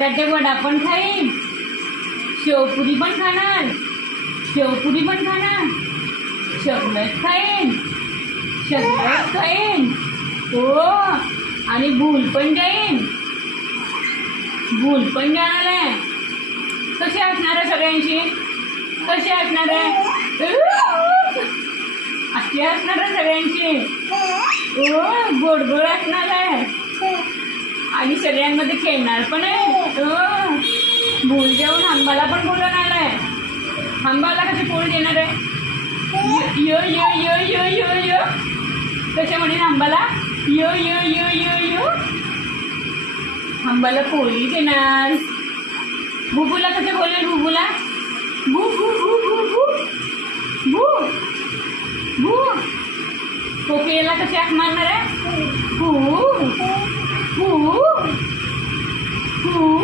त्याचे वडा पण खाईन, शेवपुरी पण खाणार, शेवपुरी पण खाणार, चॉकलेट खाईन, चॉकलेट खाईन. हो, आणि भूल पण जाईन, भूल पण जाणार आहे. कशी असणार आहे सगळ्यांची? कशी असणार आहे? अशी असणार आहे सगळ्यांची. हो, गोड गोड असणार आहे आणि सगळ्यांमध्ये खेळणार पण आहे. हो, भूल देऊन हंबाला पण बोलून आलाय. हंबाला कशी पोळी देणार आहे? यो यो यो यो यो यो कशा म्हणेन हंबाला? यो यो यो यो यो हंबाला पोळी देणार. बुबूला कसे बोलेल? बुबूला भू भू भू भू भू भू भू. कोकिळेला कशी आख मारणार आहे? हू हू हू.